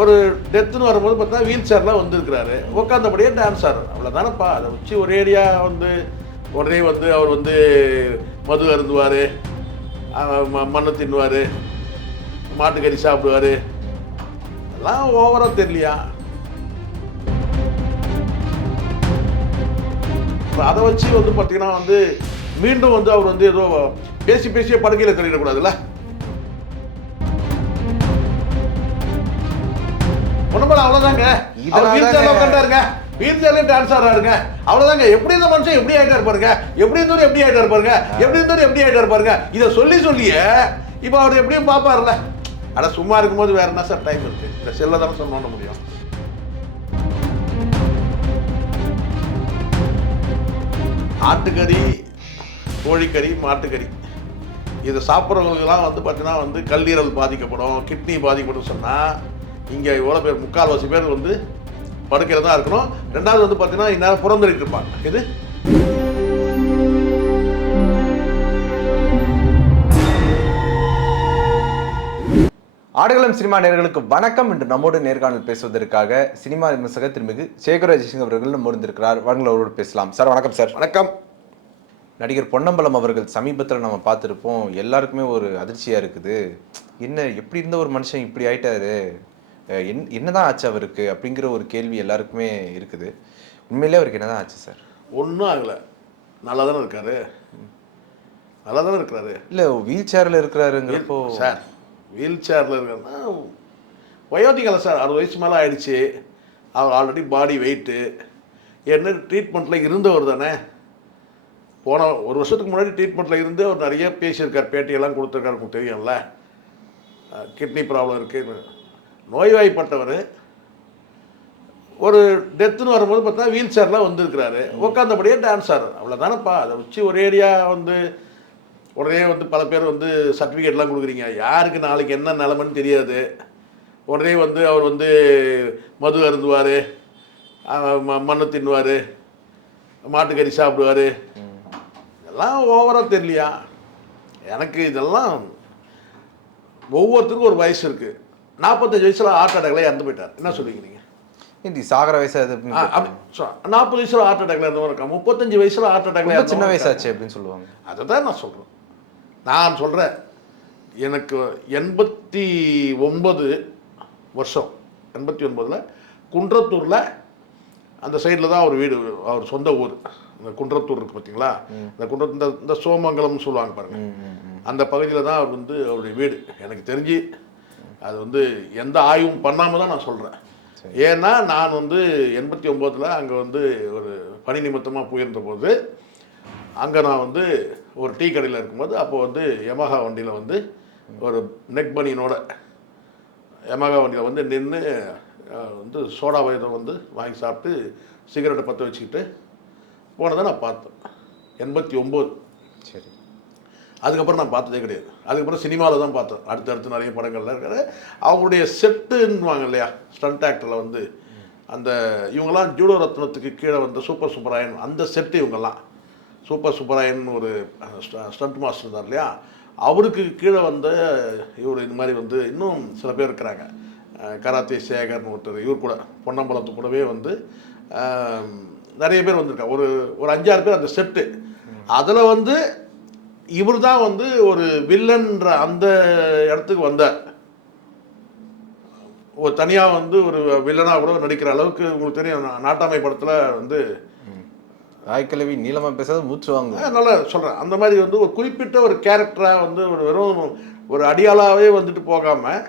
ஒரு டெத்துன்னு வரும்போது பார்த்தா வீல் சேரில் வந்துருக்கிறாரு, உட்காந்தபடியே டான்ஸ் ஆடுறாரு. அவ்வளோதானப்பா. அதை வச்சு ஒரேடியாக வந்து உடனே வந்து அவர் வந்து மது அருந்துவார், மண்ணை தின்னுவார், மாட்டுக்கறி சாப்பிடுவார். அதெல்லாம் ஓவராக தெரியலையா? அதை வச்சு வந்து பார்த்தீங்கன்னா வந்து மீண்டும் வந்து அவர் வந்து ஏதோ பேசியே படுக்கையில் தெரியக்கூடாதுல்ல. ஒன்றும் அவ்வளோதாங்க. அவர் வீல் சேர்ல உட்காந்துருங்க, வீல் சேர்லேயே டான்ஸ் ஆடுறாருங்க. அவ்வளோதாங்க. எப்படி இந்த மனுஷன் எப்படி ஆகிட்டா இருப்பாருங்க, எப்படி இருந்தோம் எப்படி ஆகிட்டா இருப்பாருங்க, எப்படி இருந்தோம் எப்படி ஆகிட்டா இருப்பாருங்க. இதை சொல்லியே இப்போ அவர் எப்படியும் பார்ப்பார்ல. ஆனால் சும்மா இருக்கும்போது வேற என்ன சார் டைம் இருக்கு? இந்த செல்ல தானே சொன்ன முடியும். ஆட்டுக்கறி, கோழிக்கறி, மாட்டுக்கறி இதை சாப்பிட்றவங்களுக்குலாம் வந்து பார்த்தீங்கன்னா வந்து கல்லீரல் பாதிக்கப்படும், கிட்னி பாதிக்கப்படும் சொன்னால் இங்கே எவ்வளோ பேர், 3/4 பேர் வந்து படுக்கையில் தான் இருக்கணும். ரெண்டாவது வந்து பார்த்தீங்கன்னா இந்நேரம் புறந்தறிட்டு இருப்பாங்க. இது ஆடுகளம் சினிமா நேயர்களுக்கு வணக்கம். இன்று நம்மோடு நேர்காணல் பேசுவதற்காக சினிமா விமர்சகர் திருமிகு சேகர் ஜெய்சிங் அவர்கள் நம்மோடு இருக்கிறார். வாருங்கள், அவரோடு பேசலாம். சார் வணக்கம். சார் வணக்கம். நடிகர் பொன்னம்பலம் அவர்கள் சமீபத்தில் நம்ம பார்த்துருப்போம். எல்லாருக்குமே ஒரு அதிர்ச்சியாக இருக்குது. எப்படி இருந்த ஒரு மனுஷன் இப்படி ஆயிட்டாரு, என்னதான் ஆச்சு அவருக்கு அப்படிங்கிற ஒரு கேள்வி எல்லாருக்குமே இருக்குது. உண்மையிலே அவருக்கு என்னதான் ஆச்சு சார்? ஒன்றும் ஆகலை, நல்லா தானே இருக்காரு. நல்லா தானே இருக்கிறாரு. இல்லை, வீல் சேரில் இருக்கிறாருங்கிறப்போ சார், வீல் சேரில் இருக்கிறதுனா வயோதிகாலம் சார். 60 வயசு மேலே ஆயிடுச்சு. அவர் ஆல்ரெடி பாடி வெயிட்டு என்ன ட்ரீட்மெண்ட்டில் இருந்தவர் தானே. போன 1 வருஷத்துக்கு முன்னாடி ட்ரீட்மெண்ட்டில் இருந்து அவர் நிறைய பேசியிருக்கார், பேட்டியெல்லாம் கொடுத்துருக்காரு. உங்களுக்கு தெரியும்ல, கிட்னி ப்ராப்ளம் இருக்குது, நோய்வாய்ப்பட்டவர். ஒரு டெத்துன்னு வரும்போது பார்த்தா வீல் சேரில் வந்துருக்கிறாரு, உட்காந்தபடியே டான்ஸ் ஆடுறாரு. அவ்வளோதானப்பா. அதை வச்சு ஒரேடியாக வந்து உடனே வந்து பல பேர் வந்து சர்டிஃபிகேட்லாம் கொடுக்குறீங்க. யாருக்கு நாளைக்கு என்ன நிலமைன்னு தெரியாது. உடனே வந்து அவர் வந்து மது அருந்துவார், மண்ணை தின்னுவார், மாட்டுக்கறி சாப்பிடுவார். இதெல்லாம் ஓவராக தெரியலையா? எனக்கு இதெல்லாம் ஒவ்வொருத்தருக்கும் ஒரு வயசு இருக்குது. 45 வயசில் ஹார்ட் அட்டாக்ல இறந்து போயிட்டார். என்ன சொல்லுவீங்க நீங்கள்? இந்த சாகர வயசு 40 வயசில் ஹார்ட் அட்டாக்ல இருந்தவங்க இருக்கா, 35 வயசில் ஹார்ட் அட்டாக்ல சின்ன வயசாச்சு அப்படின்னு சொல்லுவாங்க. அதை தான் நான் சொல்கிறேன். எனக்கு 89 வருஷம், 89ல் குன்றத்தூரில் அந்த சைடில் தான் அவர் வீடு, அவர் சொந்த ஊர். இந்த குன்றத்தூர் இருக்குது பார்த்தீங்களா, இந்த சோமங்கலம்னு சொல்லுவாங்க பாருங்க, அந்த பகுதியில் தான் அவர் வந்து அவருடைய வீடு. எனக்கு தெரிஞ்சு அது வந்து எந்த ஆய்வும் பண்ணாமல் தான் நான் சொல்கிறேன். ஏன்னா நான் வந்து 89ல் அங்கே வந்து ஒரு பணி நிமித்தமாக போயிருந்த போது அங்கே நான் வந்து ஒரு டீ கடையில் இருக்கும்போது அப்போ வந்து யமஹா வண்டியில் வந்து ஒரு நெக் பனியனோட யமஹா வண்டியில் வந்து நின்று வந்து சோடா வயதை வந்து வாங்கி சாப்பிட்டு சிகரெட்டை பற்ற வச்சுக்கிட்டு போனதை நான் பார்த்தேன். 89. சரி. அதுக்கப்புறம் நான் பார்த்ததே கிடையாது. அதுக்கப்புறம் சினிமாவில் தான் பார்த்தேன். அடுத்தடுத்து நிறைய படங்கள்லாம் இருக்கிற அவங்களுடைய செட்டுன்னுவாங்க இல்லையா, ஸ்டண்ட் ஆக்டரில் வந்து அந்த இவங்கெல்லாம் ஜூடோ ரத்னத்துக்கு கீழே வந்து சூப்பர் சுப்பராயன், அந்த செட்டு இவங்கெல்லாம். சூப்பர் சுப்பராயன் ஒரு ஸ்டண்ட் மாஸ்டர் இருந்தார் இல்லையா, அவருக்கு கீழே வந்த இவர் இந்த மாதிரி வந்து இன்னும் சில பேர் இருக்கிறாங்க. கராத்தே சேகர்னு ஒருத்தர், இவர் கூட பொன்னம்பலத்து கூடவே வந்து நிறைய பேர் வந்திருக்காங்க. ஒரு 5-6 பேர் அந்த செட்டு. அதில் வந்து இவர் தான் வந்து ஒரு வில்லன்ற அந்த இடத்துக்கு வந்தார். ஒரு தனியாக வந்து ஒரு வில்லனாக கூட நடிக்கிற அளவுக்கு உங்களுக்கு தெரியும். நாட்டாமை படத்தில் வந்து ராய்க்கிழவி நீளமாக பேசாத மூச்சு வாங்க நல்லா சொல்கிறேன். அந்த மாதிரி வந்து ஒரு குறிப்பிட்ட ஒரு கேரக்டராக வந்து ஒரு வெறும் ஒரு அடியாளாகவே வந்துட்டு போகாமல்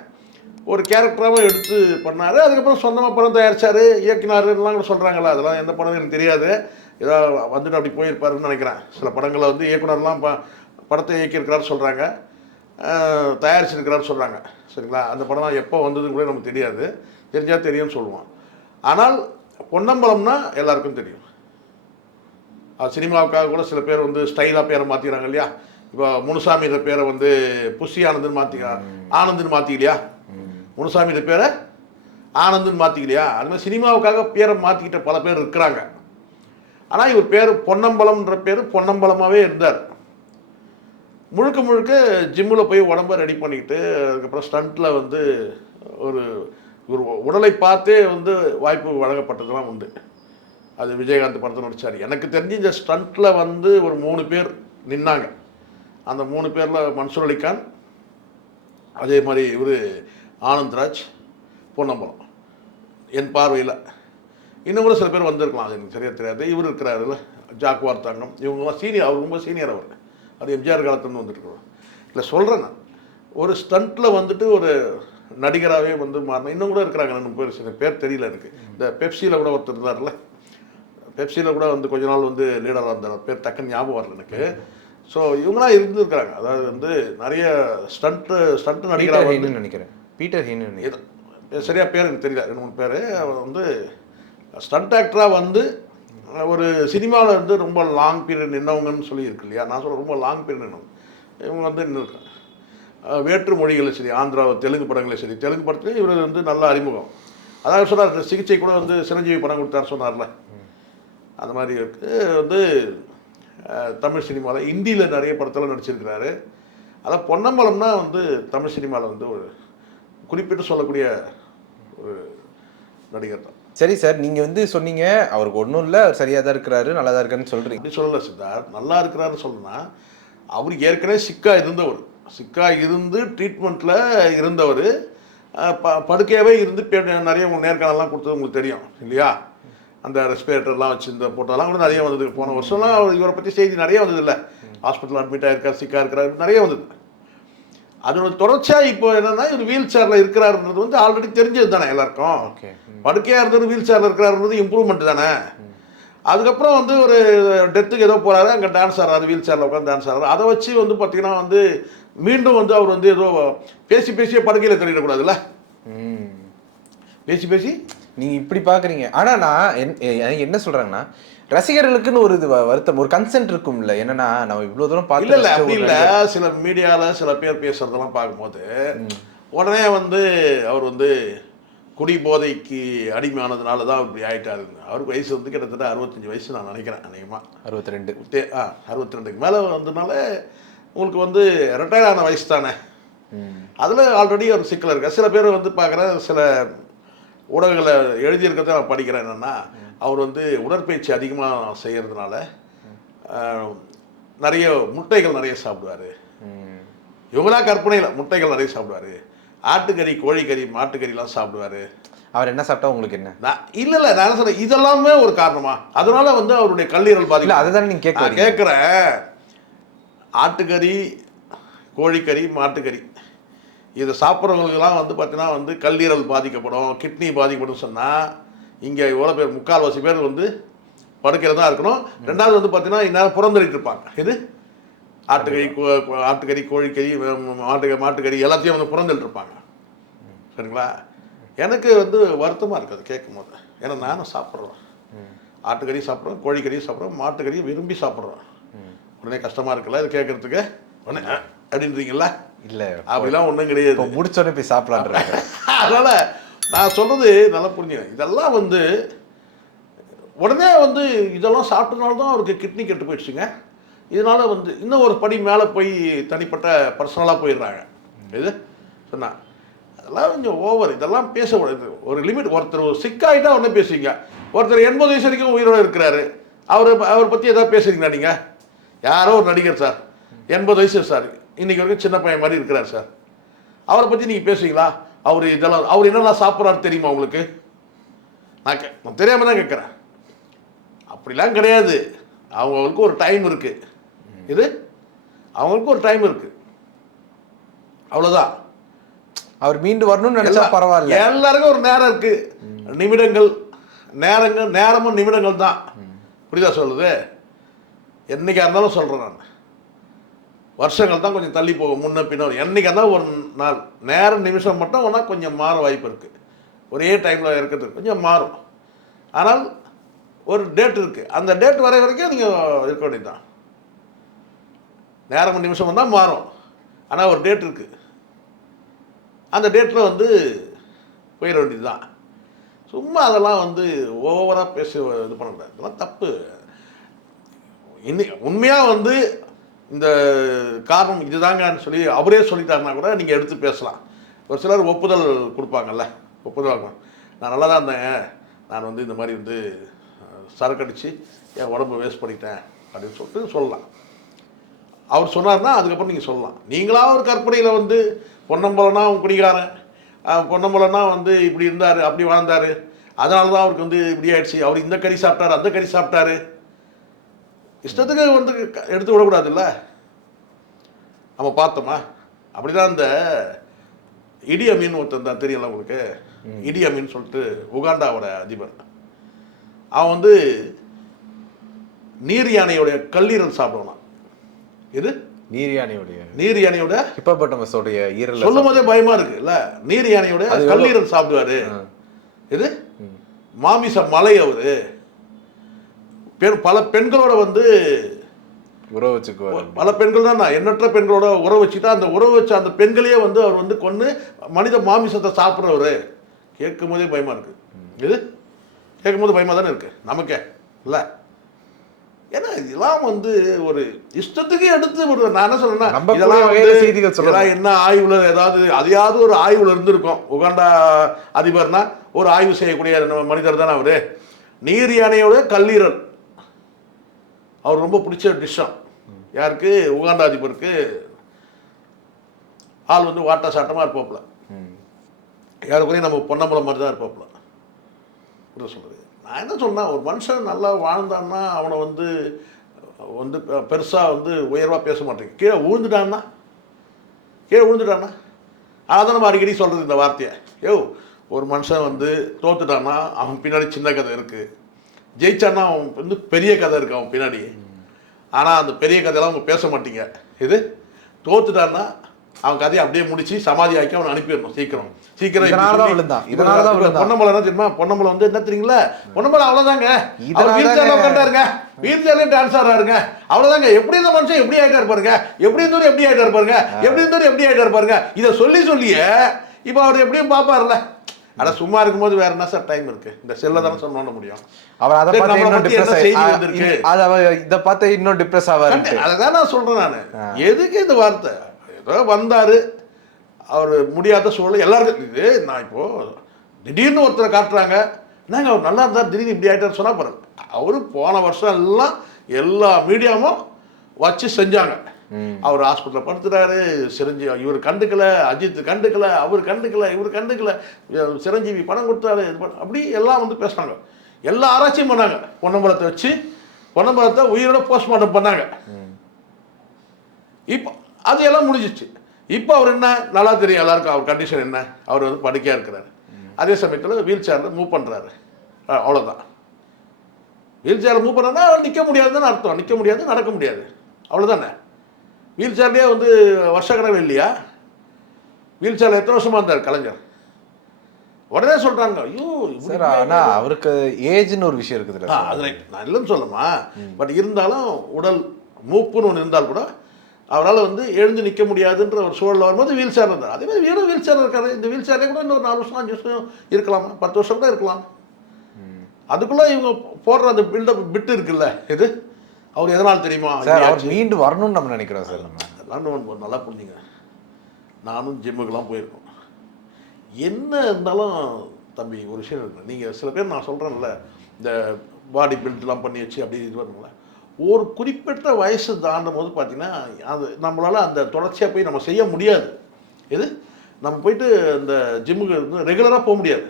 ஒரு கேரக்டராகவும் எடுத்து பண்ணார். அதுக்கப்புறம் சொந்தமாக படம் தயாரித்தார், இயக்கினாருலாம் கூட சொல்கிறாங்களா. அதெல்லாம் எந்த படம் எனக்கு தெரியாது. ஏதோ வந்துட்டு அப்படி போயிருப்பாருன்னு நினைக்கிறேன். சில படங்களை வந்து இயக்குனர்லாம் படத்தை இயக்கியிருக்கிறாரு சொல்கிறாங்க, தயாரிச்சிருக்கிறாரு சொல்கிறாங்க. சரிங்களா? அந்த படம் எப்போ வந்ததுன்னு கூட நமக்கு தெரியாது. தெரிஞ்சால் தெரியும்னு சொல்லுவான். ஆனால் பொன்னம்பலம்னா எல்லாருக்கும் தெரியும். சினிமாவுக்காக கூட சில பேர் வந்து ஸ்டைலாக பேரை மாற்றிக்கிறாங்க இல்லையா. இப்போ முனுசாமின்ற பேரை வந்து புஷி ஆனந்துன்னு ஆனந்துன்னு மாற்றிக்கலையா, முனுசாமின்ற பேரை ஆனந்துன்னு மாற்றிக்கலையா. அது மாதிரி சினிமாவுக்காக பேரை மாற்றிக்கிட்ட பல பேர் இருக்கிறாங்க. ஆனால் இவர் பேர் பொன்னம்பலம்ன்ற பேர் பொன்னம்பலமாகவே இருந்தார். முழுக்க முழுக்க ஜிம்மில் போய் உடம்பை ரெடி பண்ணிக்கிட்டு அதுக்கப்புறம் ஸ்டண்ட்டில் வந்து ஒரு இவர் உடலை பார்த்தே வந்து வாய்ப்பு வழங்கப்பட்டதெல்லாம் உண்டு. அது விஜயகாந்த் படத்தில் நடிச்சார். எனக்கு தெரிஞ்சு இந்த ஸ்டண்ட்டில் வந்து ஒரு 3 பேர் நின்னாங்க. அந்த 3 பேரில் மன்சூர் அலிகான், அதே மாதிரி இவர் ஆனந்த்ராஜ், பொன்னம்பலம், என் பார்வையில். இன்னும் கூட சில பேர் வந்திருக்கலாம், அது எனக்கு சரியாக தெரியாது. இவர் இருக்கிறாருல்ல ஜாக்குவார் தங்கம், இவங்கெல்லாம் சீனியர், அவர் ரொம்ப சீனியர். அவர் அது எம்ஜிஆர் காலத்துலேருந்து வந்துருக்குறோம். இல்லை சொல்கிறேன் நான், ஒரு ஸ்டண்ட்டில் வந்துட்டு ஒரு நடிகராகவே வந்து மாறின இன்னும் கூட இருக்கிறாங்க. 2 பேர், சில பேர் தெரியல எனக்கு. இந்த பெப்சியில் கூட ஒருத்தர் இருந்தார்ல, பெப்சியில் கூட வந்து கொஞ்ச நாள் வந்து லீடராக இருந்தார், பேர் டக்குன்னு ஞாபகம் வரல எனக்கு. ஸோ இவங்களாம் இருந்துருக்கிறாங்க. அதாவது வந்து நிறைய ஸ்டண்ட்டு நடிகராக நினைக்கிறேன், பீட்டர் ஹீன் சரியாக பேர் எனக்கு தெரியல, 2 3 பேர். அவர் வந்து ஸ்டண்ட் ஆக்டராக வந்து ஒரு சினிமாவில் வந்து ரொம்ப லாங் பீரியட் நின்னவங்கன்னு சொல்லி இருக்கு இல்லையா. நான் சொல்ல ரொம்ப லாங் பீரியட் நின்னவங்க இவங்க வந்து நின்றுருக்காங்க. வேற்று மொழிகளில் சரி, ஆந்திரா தெலுங்கு படங்களே சரி, தெலுங்கு படத்துலேயும் இவர் வந்து நல்ல அறிமுகம். அதாவது சொன்னார், சிகிச்சை கூட வந்து சிரஞ்சீவி படம் கொடுத்தார் சொன்னார்ல, அந்த மாதிரி இருக்குது. வந்து தமிழ் சினிமாவில் ஹிந்தியில் நிறைய படத்தில் நடிச்சிருக்கிறாரு. அதான் பொன்னம்பலம்னா வந்து தமிழ் சினிமாவில் வந்து ஒரு குறிப்பிட்டு சொல்லக்கூடிய ஒரு நடிகர் தான். சரி சார், நீங்கள் வந்து சொன்னீங்க அவருக்கு ஒன்றும் இல்லை, அவர் சரியாக தான் இருக்கிறாரு, நல்லா தான் இருக்காருன்னு சொல்கிறீங்க. அப்படி சொல்லலை சித்தார்த், நல்லா இருக்கிறாருன்னு சொல்லணும்னா அவர் ஏற்கனவே சிக்காக இருந்தவர், சிக்காக இருந்து ட்ரீட்மெண்ட்டில் இருந்தவர், படுக்கையாகவே இருந்து நிறைய நேர்காணலாம் கொடுத்தது உங்களுக்கு தெரியும் இல்லையா. அந்த ரெஸ்பிரேட்டர்லாம் வச்சு இந்த போட்டோலாம் கூட நிறைய வந்தது. போன வருஷம்லாம் இவரை பற்றி செய்தி நிறைய வந்தது இல்லை. ஹாஸ்பிட்டல் அட்மிட் ஆகிருக்கார், சிக்காக இருக்கிறாரு, நிறைய வந்தது. அதோட தொடர்ச்சியாக இப்போ என்னென்னா இவர் வீல் சேரில் இருக்கிறாருன்றது வந்து ஆல்ரெடி தெரிஞ்சது தானே எல்லாருக்கும். படுக்கையாக இருந்தது வீல் சேரில் இருக்கிறாருன்றது இம்ப்ரூவ்மெண்ட் தானே. அதுக்கப்புறம் வந்து ஒரு டெத்துக்கு ஏதோ போகிறாரு, அங்கே டான்ஸ் ஆடுறாரு, வீல் சேரில் உட்காந்து டான்ஸ் ஆடுறாரு. அதை வச்சு வந்து பார்த்திங்கன்னா வந்து மீண்டும் வந்து அவர் வந்து ஏதோ பேசியே படுக்கையில் தெரியிடக்கூடாதுல்ல. பேசி நீங்கள் இப்படி பார்க்குறீங்க. ஆனால் நான் என்ன சொல்கிறேங்கன்னா, ரசிகர்களுக்குன்னு ஒரு இது வருத்தம், ஒரு கன்சென்ட் இருக்கும்ல. என்னன்னா நம்ம இவ்வளோ தூரம் பார்த்து இல்லை அப்படி இல்லை. சில மீடியாவில் சில பேர் பேசுறதெல்லாம் பார்க்கும்போது உடனே வந்து அவர் வந்து குடி போதைக்கு அடிமையானதுனால தான் இப்படி ஆகிட்டாருங்க. அவருக்கு வயசு வந்து கிட்டத்தட்ட 65 வயசு நான் நினைக்கிறேன். அநேகமாக 62. 62க்கு மேலே வந்ததுனால உங்களுக்கு வந்து ரிட்டையர் ஆன வயசு தானே. அதில் ஆல்ரெடி ஒரு சிக்கல் இருக்கா. சில பேர் வந்து பார்க்குற சில ஊடகங்களை எழுதியிருக்கிறத நான் படிக்கிறேன். என்னென்னா அவர் வந்து உடற்பயிற்சி அதிகமாக செய்கிறதுனால நிறைய முட்டைகள் நிறைய சாப்பிடுவார். இவங்களா கற்பனையில் முட்டைகள் நிறைய சாப்பிடுவார். ஆட்டுக்கறி, கோழிக்கறி, மாட்டுக்கறிலாம் சாப்பிடுவார். அவர் என்ன சாப்பிட்டா உங்களுக்கு என்ன? இல்லை நான் என்ன சொல்கிறேன், இதெல்லாமே ஒரு காரணமா? அதனால வந்து அவருடைய கல்லீரல் பாதிக்கல. அதை தானே நீங்கள் கேட்குறேன். ஆட்டுக்கறி, கோழிக்கறி, மாட்டுக்கறி இதை சாப்பிட்றவங்களுக்கெல்லாம் வந்து பார்த்தீங்கன்னா வந்து கல்லீரல் பாதிக்கப்படும், கிட்னி பாதிக்கப்படும் சொன்னால் இங்கே எவ்வளோ பேர், 3/4 பேர் வந்து படுக்கையில் தான் இருக்கணும். 2வது வந்து பார்த்தீங்கன்னா இந்நேரம் புறந்தறிட்டு இருப்பாங்க. இது ஆட்டுக்கறி, கோழிக்கறி, மாட்டுக்கறி எல்லாத்தையும் வந்து புறந்தள்ளிட்டு இருப்பாங்க. சரிங்களா? எனக்கு வந்து வருத்தமாக இருக்குது அது கேட்கும் போது. ஏன்னா நானும் சாப்பிட்றேன், ஆட்டுக்கறி சாப்பிட்றோம், கோழிக்கறி சாப்பிட்றோம், மாட்டுக்கறி விரும்பி சாப்பிட்றோம். உடனே கஷ்டமாக இருக்குல்ல இது கேட்குறதுக்கு. உடனே அப்படின்றீங்களா? இல்லை, அப்படிலாம் ஒன்றும் கிடையாது. முடிச்சோடனே போய் சாப்பிடலான்றாங்க. அதனால் நான் சொல்கிறது நல்லா புரிஞ்சுங்க. இதெல்லாம் வந்து உடனே வந்து இதெல்லாம் சாப்பிட்டனால தான் அவருக்கு கிட்னி கெட்டு போயிடுச்சுங்க. இதனால் வந்து இன்னும் ஒரு படி மேலே போய் தனிப்பட்ட பர்சனலாக போயிடுறாங்க. இது சொன்னால் அதெல்லாம் கொஞ்சம் ஓவர். இதெல்லாம் பேசக்கூடாது. ஒரு லிமிட். ஒருத்தர் சிக்காயிட்டா உடனே பேசுவீங்க. ஒருத்தர் 80 வயசு வரைக்கும் உயிரோடு இருக்கிறாரு, அவரை பற்றி எதாவது பேசுறீங்களா நீங்கள்? யாரோ ஒரு நடிகர் சார், 80 வயசு சார், இன்றைக்கி வரைக்கும் சின்ன பையன் மாதிரி இருக்கிறார் சார், அவரை பற்றி நீங்கள் பேசுவீங்களா? அவர் என்னெல்லாம் சாப்பிட்றாரு தெரியுமா உங்களுக்கு? நான் தெரியாமல் தான் கேட்குறேன். அப்படிலாம் கிடையாது. அவங்களுக்கு ஒரு டைம் இருக்குது. இது அவங்களுக்கு ஒரு டைம் இருக்குது, அவ்வளோதான். அவர் மீண்டு வரணும்னு நினைச்சா பரவாயில்ல. எல்லாருக்கும் ஒரு நேரம் இருக்குது. நிமிடங்கள், நேரமும் நிமிடங்கள் தான். புரியுதா சொல்லுது? என்னைக்கா இருந்தாலும் சொல்கிறேன் நான், வருஷங்கள் தான் கொஞ்சம் தள்ளி போகும், முன்ன பின்ன. என்னைக்கா இருந்தால் ஒரு நாள், நேரம் நிமிஷம் மட்டும் ஒன்றா கொஞ்சம் மாற வாய்ப்பு இருக்குது. ஒரே டைமில் இருக்கிறது கொஞ்சம் மாறும். ஆனால் ஒரு டேட் இருக்குது. அந்த டேட் வர வரைக்கும் நீங்கள் இருக்க வேண்டியது தான். நேரம் நிமிஷம் தான் மாறும், ஆனால் ஒரு டேட் இருக்குது. அந்த டேட்டில் வந்து போயிட வேண்டியது தான். சும்மா அதெல்லாம் வந்து ஓவராக பேச இது பண்ணக்கூடாது. இதெல்லாம் தப்பு. இன்னைக்கு உண்மையாக வந்து இந்த காரணம் இதுதாங்கன்னு சொல்லி அவரே சொல்லிட்டாருன்னா கூட நீங்கள் எடுத்து பேசலாம். ஒரு சிலர் ஒப்புதல் கொடுப்பாங்கல்ல, பொதுவாக நான் நல்லா தான் இருந்தேன், நான் வந்து இந்த மாதிரி வந்து சரக்கு அடித்து என் உடம்பை வேஸ்ட் பண்ணிட்டேன் அப்படின்னு சொல்லிட்டு சொல்லலாம். அவர் சொன்னார்னா அதுக்கப்புறம் நீங்கள் சொல்லலாம். நீங்களாக ஒரு கற்பனையில் வந்து பொன்னம்பலம்னா அவன் குடிகாரன், பொன்னம்பலம்னா வந்து இப்படி இருந்தார், அப்படி வாழ்ந்தார், அதனால தான் அவருக்கு வந்து இப்படி ஆயிடுச்சு, அவர் இந்த கறி சாப்பிட்டாரு, அந்த கறி சாப்பிட்டாரு, இஷ்டத்துக்கு வந்து எடுத்து விடக்கூடாதுல்ல. நம்ம பார்த்தோமா? அப்படிதான் இந்த இடி அமீன் ஒருத்தன் தான் தெரியல உங்களுக்கு. இடி அமீன் சொல்லிட்டு உகாண்டாவோட அதிபர், அவன் வந்து நீர் யானையோடைய கல்லீரல் சாப்பிடுவான். இது நீர் யானையோடைய ஹிப்போபொட்டமஸோடைய ஈரல் சொல்லும் போதே பயமா இருக்கு இல்ல. நீர் யானையோட கல்லீரல் சாப்பிடுவாரு. இது மாமிச மலை. அவரு பல பெண்களோட வந்து உறவு வச்சுக்குவார். பல பெண்கள் தான், எண்ணற்ற பெண்களோட உறவு வச்சுட்டா அந்த உறவு வச்ச அந்த பெண்களையே வந்து அவர் வந்து கொன்று மனித மாமிசத்தை சாப்பிட்றவரு. கேட்கும் போதே பயமா இருக்கு. இது கேட்கும் போது பயமா தானே இருக்கு நமக்கே இல்ல. ஏன்னா இதெல்லாம் வந்து ஒரு இஷ்டத்துக்கு எடுத்து ஒரு நான் என்ன சொல்றேன்னா இதெல்லாம் என்ன ஆய்வுல ஏதாவது அதையாவது ஒரு ஆய்வுல இருந்திருக்கும். உகாண்டா அதிபர்னா ஒரு ஆய்வு செய்யக்கூடிய மனிதர் தானே அவரு. நீர் யானையோட கல்லீரல் அவர் ரொம்ப பிடிச்ச டிஷ்ஷாம். யாருக்கு? உகாண்டா அதிபருக்கு. ஆள் வந்து வாட்டா சாட்டமாக இருப்பாப்புல, யாருக்குறையும் நம்ம பொன்னம்பலம் மாதிரி தான் இருப்பாப்புல. புரிய சொல்கிறது. நான் என்ன சொன்னேன், ஒரு மனுஷன் நல்லா வாழ்ந்தான்னா அவனை வந்து வந்து பெருசாக வந்து உயர்வாக பேச மாட்டேங்க. கீழே விழுந்துட்டான்னா அதான் நம்ம அடிக்கடி சொல்கிறது இந்த வார்த்தையை. ஒரு மனுஷன் வந்து தோத்துட்டான்னா அவன் பின்னாடி சின்ன கதை இருக்குது, ஜெயிச்சான்னா அவன் வந்து பெரிய கதை இருக்குது அவன் பின்னாடி. ஆனால் அந்த பெரிய கதையெல்லாம் அவங்க பேச மாட்டீங்க. இது தோத்துட்டான்னா அவன் கதையை அப்படியே முடிச்சு சமாதி ஆக்கி அவனை அனுப்பிடணும் சீக்கிரம். பொன்னம்பலம் என்ன தெரியுமா? பொன்னம்பலம் வந்து என்ன தெரியுங்களா? பொன்னம்பலம் அவ்வளோதாங்க, உட்காண்டாருங்க, வீட்டிலே டான்ஸ் ஆடுறாருங்க, அவ்வளோதாங்க. எப்படி இந்த மனுஷன் எப்படி ஆகிட்டா இருப்பாருங்க, எப்படி இருந்தோம் எப்படி ஆகிட்டா இருப்பாருங்க, எப்படி இருந்தோம் எப்படி ஆகிட்டா இருப்பாருங்க. இதை சொல்லியே இப்போ அவர் எப்படியும் பார்ப்பார்ல. ஆனா சும்மா இருக்கும்போது வேற என்ன சார் டைம் இருக்கு? இந்த செல்ல தானே சொன்ன முடியும். அவர் அதை இதை பார்த்து இன்னும் டிப்ரெஸ் ஆவாரு. அதான் நான் சொல்றேன். நான் எதுக்கு இந்த வார்த்தை? ஏதோ வந்தாரு, அவர் முடியாத சூழல் எல்லாருக்கும் இது. நான் இப்போ திடீர்னு ஒருத்தரை காட்டுறாங்க, நாங்கள் அவர் நல்லா இருந்தார் திடீர்னு இப்படி ஆகிட்டார் சொன்னா பாருங்க. அவரு போன வருஷம் எல்லாம் எல்லா மீடியாவும் வச்சு செஞ்சாங்க. அவர் ஹாஸ்பிட்டலில் படுத்துறாரு, சிரஞ்சீவி இவர் கண்டுக்கல, அஜித் கண்டுக்கல, அவர் கண்டுக்கல, இவர் கண்டுக்கல, சிரஞ்சீவி பணம் கொடுத்தாரு, அப்படி எல்லாம் வந்து பேசுனாங்க. எல்லா ஆராய்ச்சியும் பண்ணாங்க. பொன்னம்பலத்தை வச்சு பொன்னம்பலத்தை உயிரோட போஸ்ட்மார்ட்டம் பண்ணாங்க. இப்போ அது எல்லாம் முடிஞ்சிச்சு. இப்போ அவர் என்ன நல்லா தெரியும் எல்லாருக்கும், அவர் கண்டிஷன் என்ன. அவர் வந்து படுக்கையாக இருக்கிறாரு, அதே சமயத்தில் வீல் சேரில் மூவ் பண்ணுறாரு, அவ்வளோதான். வீல் சேரில் மூவ் பண்ணா நிற்க முடியாதுன்னு அர்த்தம். நிற்க முடியாது, நடக்க முடியாது, அவ்வளோதானே. வீல் சேர்லேயே வந்து வருஷ கணக்கில் இல்லையா? வீல் சேரில் எத்தனை வருஷமா இருந்தார் கலைஞர்? உடனே சொல்றாங்க, ஐயோ சார் ஆனா அவருக்கு ஏஜ்னு ஒரு விஷயம் இருக்குது. அது ரைட், நான் இல்லைன்னு சொல்லமா. பட் இருந்தாலும் உடல் மூப்புன்னு ஒன்று இருந்தால் கூட அவரால் வந்து எழுந்து நிற்க முடியாதுன்ற ஒரு சூழல் வரும்போது வீல் சேர் இருந்தார். அதே மாதிரி வீடும் வீல் சேர் இருக்காரு. இந்த வீல் சேர்லேயே கூட இன்னொரு 4 வருஷம் 5 வருஷம் இருக்கலாமா, 10 வருஷம் கூட இருக்கலாம். அதுக்குள்ளே இவங்க போடுற அந்த பில்டப் பிட்டு இருக்குல்ல, இது அவர் எதனால் தெரியுமா? அவர் மீண்டு வரணும்னு நம்ம நினைக்கிறோம் சார். அதெல்லாம் நல்லா புரிஞ்சுங்க. நானும் ஜிம்முக்கெல்லாம் போயிருக்கோம். என்ன இருந்தாலும் தம்பி ஒரு விஷயம் இருக்கு. நீங்கள் சில பேர் நான் சொல்கிறேன்ல, இந்த பாடி பில்ட்லாம் பண்ணி வச்சு அப்படி இது பண்ணுங்கள, ஒரு குறிப்பிட்ட வயசு தாண்டும் போது பார்த்தீங்கன்னா அது நம்மளால் அந்த தொடர்ச்சியாக போய் நம்ம செய்ய முடியாது. இது நம்ம போயிட்டு இந்த ஜிம்முக்கு ரெகுலராக போக முடியாது.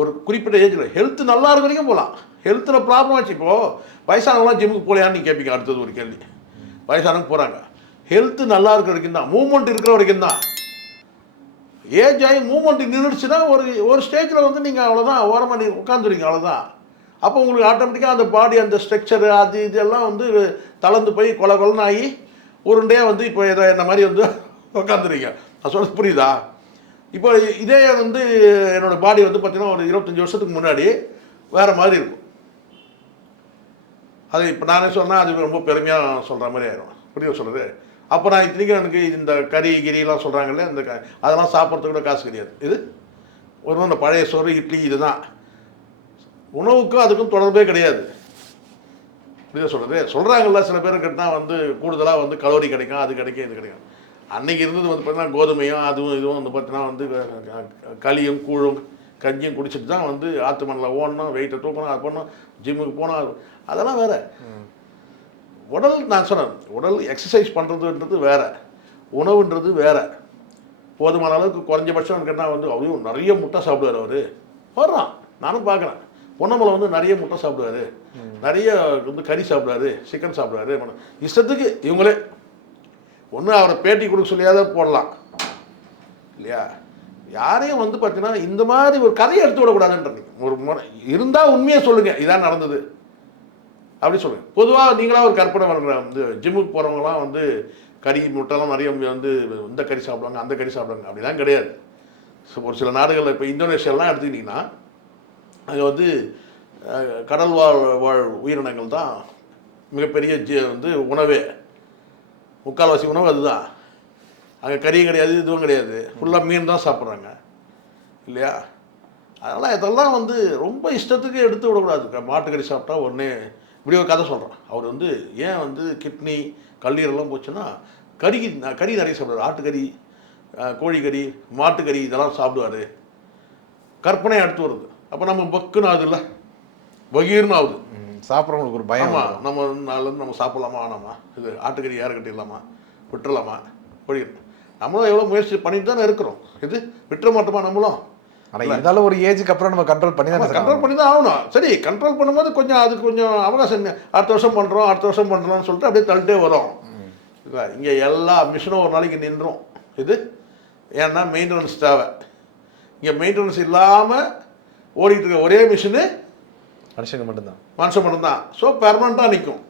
ஒரு குறிப்பிட்ட ஏஜில் ஹெல்த் நல்லா இருக்க வரைக்கும் போகலாம். ஹெல்த்தில் ப்ராப்ளம் ஆச்சு. இப்போது வயசானவங்களாம் ஜிம்முக்கு போகலையான்னு நீங்கள் கேட்பீங்க. அடுத்தது ஒரு கேள்வி. வயசானவங்க போகிறாங்க, ஹெல்த்து நல்லா இருக்கிற வரைக்கும் தான், மூவ்மெண்ட் இருக்கிற வரைக்கும் தான். ஏஜ் ஆகி மூவ்மெண்ட் நின்றுச்சுன்னா ஒரு ஸ்டேஜில் வந்து நீங்கள் அவ்வளோதான், ஓரமாக நீங்கள் உட்காந்துருங்க, அவ்வளோதான். அப்போ உங்களுக்கு ஆட்டோமேட்டிக்காக அந்த பாடி அந்த ஸ்ட்ரக்சரு அது இதெல்லாம் வந்து தளர்ந்து போய் கொலன்னு ஆகி உருண்டையாக வந்து இப்போ இதை என்ன மாதிரி வந்து உட்காந்துருங்க. நான் சொல்கிறது புரியுதா? இப்போ இதே வந்து என்னோடய பாடி வந்து பார்த்திங்கன்னா ஒரு 25 வருஷத்துக்கு முன்னாடி வேறு மாதிரி இருக்கும். அது இப்போ நானே சொன்னால் அது ரொம்ப பெருமையாக சொல்கிற மாதிரி ஆயிடும். புரிய சொல்கிறது. அப்போ நான் இத்தனைக்கும் எனக்கு இந்த கிரிலாம் சொல்கிறாங்கல்ல, இந்த அதெல்லாம் சாப்பிட்றதுக்கு கூட காசு கிடையாது. இது ஒரு இந்த பழைய சோறு இட்லி இதுதான். உணவுக்கும் அதுக்கும் தொடர்பே கிடையாது. புரிய சொல்கிறது. சொல்கிறாங்கல்ல சில பேருக்கு தான் வந்து கூடுதலாக வந்து கலோரி கிடைக்கும், அது கிடைக்கும், இது கிடைக்கும். அன்னைக்கு இருந்தது வந்து பார்த்தீங்கன்னா கோதுமையும் அதுவும் இதுவும் வந்து பார்த்தீங்கன்னா வந்து களியும் கூழும் கஞ்சியும் குடிச்சிட்டு தான் வந்து ஆற்று மண்ணில் ஓடணும், வெயிட்டை தூக்கணும், அது பண்ணணும், ஜிம்முக்கு போகணும், அதெல்லாம் வேறு. உடல் நான் சொன்னேன், உடல் எக்ஸசைஸ் பண்ணுறதுன்றது வேறு, உணவுன்றது வேறு. போதுமான அளவுக்கு குறைஞ்சபட்சம் கேட்டால் வந்து அவையும் நிறைய முட்டை சாப்பிடுவார் அவர். வர்றான், நானும் பார்க்குறேன். பொன்னம்பலம் வந்து நிறைய முட்டை சாப்பிடுவார், நிறைய வந்து கறி சாப்பிடுவாரு, சிக்கன் சாப்பிடுவாரு. இஷ்டத்துக்கு இவங்களே ஒன்று அவரை பேட்டி கொடுக்க சொல்லியாத போடலாம் இல்லையா? யாரையும் வந்து பார்த்தீங்கன்னா இந்த மாதிரி ஒரு கதையை எடுத்து விடக்கூடாதுன்றது. ஒரு முறை இருந்தால் உண்மையை சொல்லுங்கள், இதான் நடந்தது அப்படி சொல்லுங்கள். பொதுவாக நீங்களாக ஒரு கற்பனை பண்ணுற வந்து ஜிம்முக்கு போகிறவங்களாம் வந்து கறி முட்டைலாம் நிறைய வந்து இந்த கறி சாப்பிடுவாங்க, அந்த கறி சாப்பிடுவாங்க, அப்படிலாம் கிடையாது. ஸோ ஒரு சில நாடுகளில் இப்போ இந்தோனேஷியாலாம் எடுத்துக்கிட்டிங்கன்னா அங்கே வந்து கடல் வாழ் உயிரினங்கள் தான் மிகப்பெரிய வந்து உணவே. முக்கால்வாசி உணவு அதுதான். அங்கே கறியும் கிடையாது, இதுவும் கிடையாது, ஃபுல்லாக மீன் தான் சாப்பிட்றாங்க இல்லையா? அதனால் இதெல்லாம் வந்து ரொம்ப இஷ்டத்துக்கு எடுத்து விடக்கூடாது. மாட்டுக்கறி சாப்பிட்டா உடனே இப்படி ஒரு கதை சொல்கிறேன். அவர் வந்து ஏன் வந்து கிட்னி கல்லீரெல்லாம் போச்சுன்னா கறி நிறைய சாப்பிடுவார். ஆட்டுக்கறி, கோழிக்கறி, மாட்டுக்கறி இதெல்லாம் சாப்பிடுவார். கற்பனை அடுத்து வருது. அப்போ நம்ம பக்குன்னு ஆகுது, இல்லை பகீர்னு ஆகுது. சாப்பிட்றவங்களுக்கு ஒரு பயம். ஆமாம், நம்ம நாளிலேருந்து நம்ம சாப்பிட்லாமா வேணாமா, இது ஆட்டுக்கறி யாரை கட்டிடலாமா, விட்டுறலாமா, கோழி. நம்மளும் எவ்வளோ முயற்சி பண்ணிட்டு தானே இருக்கிறோம். இது விட்டுற மாட்டோமா நம்மளும்? ஆனால் இருந்தாலும் ஒரு ஏஜுக்கு அப்புறம் நம்ம கண்ட்ரோல் பண்ணி தான் ஆகணும். சரி, கண்ட்ரோல் பண்ணும்போது கொஞ்சம் அதுக்கு கொஞ்சம் அவகாசம். அடுத்த வருஷம் பண்ணுறோம்னு சொல்லிட்டு அப்படியே தள்ளிட்டே வரும். இங்கே எல்லா மிஷினும் ஒரு நாளைக்கு நின்றும். இது ஏன்னா மெயின்டெனன்ஸ் தேவை. இங்கே மெயின்டெனன்ஸ் இல்லாமல் ஓடிட்டு இருக்க ஒரே மிஷினு மனுஷன் மட்டும்தான். ஸோ பெர்மனண்ட்டாக நிற்கும்.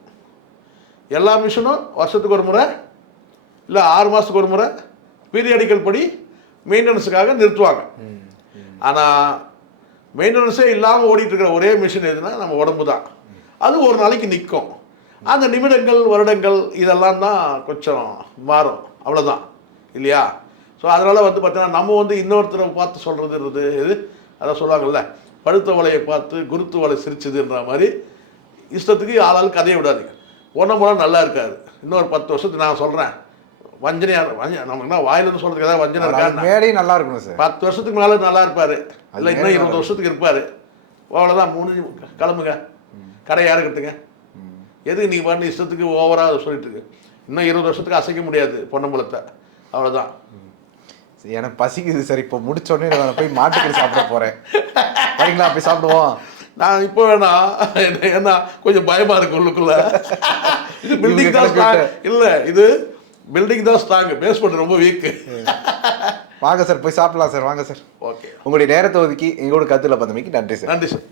எல்லா மிஷினும் வருஷத்துக்கு ஒரு முறை இல்லை 6 மாதத்துக்கு ஒரு முறை பீரியாடிக்கல் படி மெயின்டெனன்ஸுக்காக நிறுத்துவாங்க. ஆனால் மெயின்டெனன்ஸே இல்லாமல் ஓடிட்டுருக்கிற ஒரே மிஷின் எதுனா நம்ம உடம்பு தான். அது ஒரு நாளைக்கு நிற்கும். அந்த நிமிடங்கள், வருடங்கள் இதெல்லாம் தான் கொஞ்சம் மாறும், அவ்வளோதான் இல்லையா? ஸோ அதனால் வந்து பார்த்தீங்கன்னா நம்ம வந்து இன்னொருத்தரை பார்த்து சொல்கிறது இது அதான் சொல்லுவாங்கள்ல, பழுத்த வலையை பார்த்து குருத்து வலை சிரிச்சுதுன்ற மாதிரி இஷ்டத்துக்கு ஆளால் கதையை விடாதீங்க. ஒன்றும் நல்லா இருக்காது. இன்னொரு 10 வருஷத்துக்கு நான் சொல்கிறேன் வஞ்சனையாக நமக்கு என்ன வாயிலிருந்து சொல்கிறதுக்கு ஏதாவது வஞ்சனை இருக்கா? மேடையும் நல்லா இருக்கணும் சார். 10 வருஷத்துக்கு மேலே நல்லா இருப்பார், இல்லை இன்னும் 20 வருஷத்துக்கு இருப்பார். அவ்வளோதான், முடிஞ்சு கிளம்புங்க, கடை யாரு கட்டுங்க. எதுக்கு நீங்கள் பண்ணி இஷ்டத்துக்கு ஓவராக சொல்லிட்டு இருக்கு? இன்னும் 20 வருஷத்துக்கு அசைக்க முடியாது பொன்னம்பலத்தை, அவ்வளோதான். எனக்கு பசிக்குது சார். இப்போ முடிச்சோடனே நான் போய் மாட்டுக்கறி சாப்பிட போகிறேன். சரிங்களா? போய் சாப்பிடுவோம். நான் இப்போ வேணாம், ஏன்னா கொஞ்சம் பயமாக இருக்கு உள்ளுக்குள்ள. இது பில்டிங் தான் ஸ்ட்ராங் இல்லை, இது பில்டிங் தான் ஸ்ட்ராங், பேஸ்மெண்ட் ரொம்ப வீக்கு. வாங்க சார், போய் சாப்பிடலாம் சார். வாங்க சார். ஓகே, உங்களுடைய நேரத்தை ஒதுக்கி எங்களோட கருத்துல பார்த்தமைக்கு நன்றி சார். நன்றி சார்.